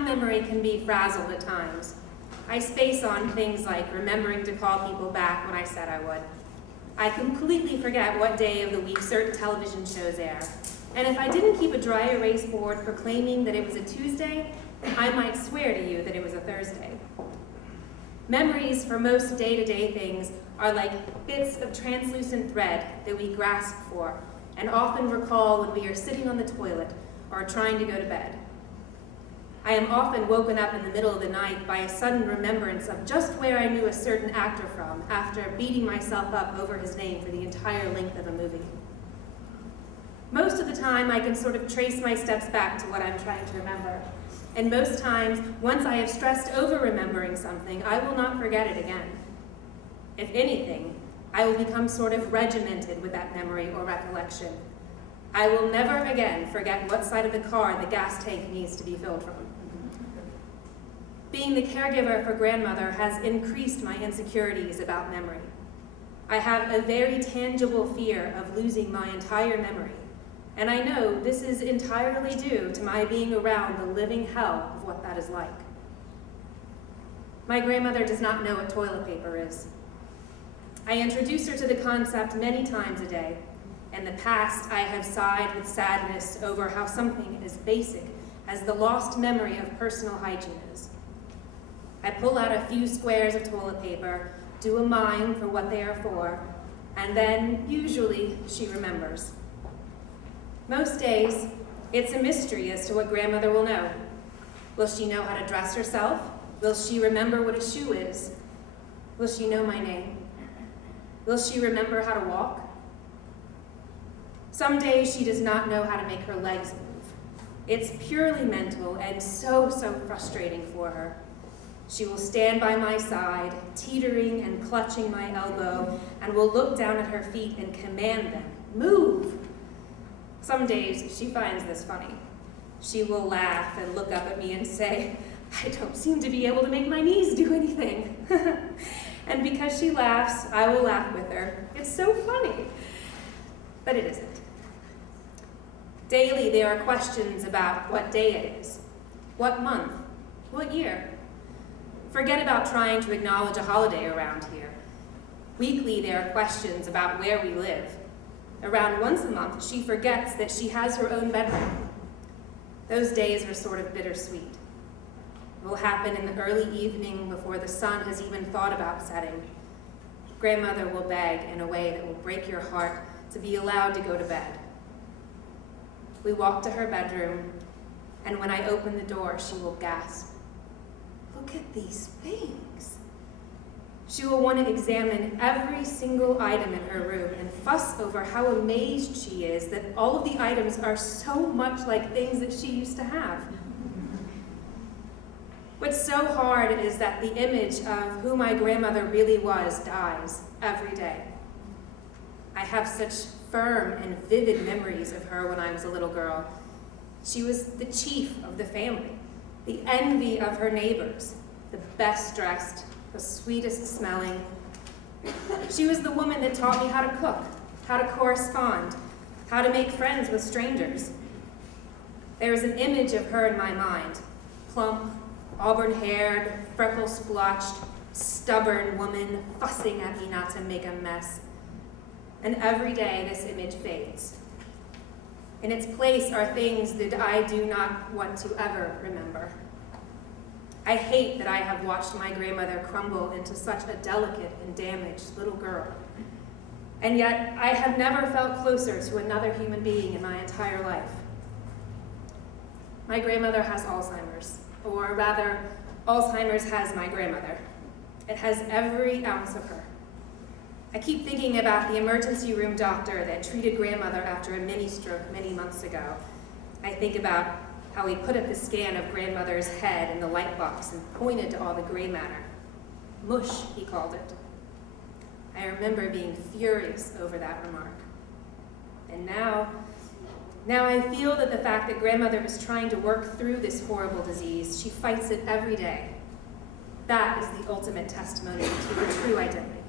my memory can be frazzled at times. I space on things like remembering to call people back when I said I would. I completely forget what day of the week certain television shows air. And if I didn't keep a dry erase board proclaiming that it was a Tuesday, I might swear to you that it was a Thursday. Memories for most day-to-day things are like bits of translucent thread that we grasp for and often recall when we are sitting on the toilet or trying to go to bed. I am often woken up in the middle of the night by a sudden remembrance of just where I knew a certain actor from after beating myself up over his name for the entire length of a movie. Most of the time, I can sort of trace my steps back to what I'm trying to remember. And most times, once I have stressed over remembering something, I will not forget it again. If anything, I will become sort of regimented with that memory or recollection. I will never again forget what side of the car the gas tank needs to be filled from. Being the caregiver for grandmother has increased my insecurities about memory. I have a very tangible fear of losing my entire memory, and I know this is entirely due to my being around the living hell of what that is like. My grandmother does not know what toilet paper is. I introduce her to the concept many times a day. In the past, I have sighed with sadness over how something as basic as the lost memory of personal hygiene is. I pull out a few squares of toilet paper, do a mime for what they are for, and then, usually, she remembers. Most days, it's a mystery as to what grandmother will know. Will she know how to dress herself? Will she remember what a shoe is? Will she know my name? Will she remember how to walk? Some days she does not know how to make her legs move. It's purely mental and so frustrating for her. She will stand by my side, teetering and clutching my elbow, and will look down at her feet and command them, move. Some days she finds this funny. She will laugh and look up at me and say, I don't seem to be able to make my knees do anything. And because she laughs, I will laugh with her. It's so funny. But it isn't. Daily, there are questions about what day it is, what month, what year. Forget about trying to acknowledge a holiday around here. Weekly, there are questions about where we live. Around once a month, she forgets that she has her own bedroom. Those days are sort of bittersweet. It will happen in the early evening before the sun has even thought about setting. Grandmother will beg in a way that will break your heart to be allowed to go to bed. We walk to her bedroom, and when I open the door, she will gasp. Look at these things. She will want to examine every single item in her room and fuss over how amazed she is that all of the items are so much like things that she used to have. What's so hard is that the image of who my grandmother really was dies every day. I have such firm and vivid memories of her when I was a little girl. She was the chief of the family, the envy of her neighbors, the best dressed, the sweetest smelling. She was the woman that taught me how to cook, how to correspond, how to make friends with strangers. There is an image of her in my mind, plump, auburn-haired, freckle-splotched, stubborn woman fussing at me not to make a mess. And every day this image fades. In its place are things that I do not want to ever remember. I hate that I have watched my grandmother crumble into such a delicate and damaged little girl. And yet, I have never felt closer to another human being in my entire life. My grandmother has Alzheimer's, or rather, Alzheimer's has my grandmother. It has every ounce of her. I keep thinking about the emergency room doctor that treated grandmother after a mini stroke many months ago. I think about how he put up the scan of grandmother's head in the light box and pointed to all the gray matter. Mush, he called it. I remember being furious over that remark. And now I feel that the fact that grandmother is trying to work through this horrible disease, she fights it every day. That is the ultimate testimony to her true identity.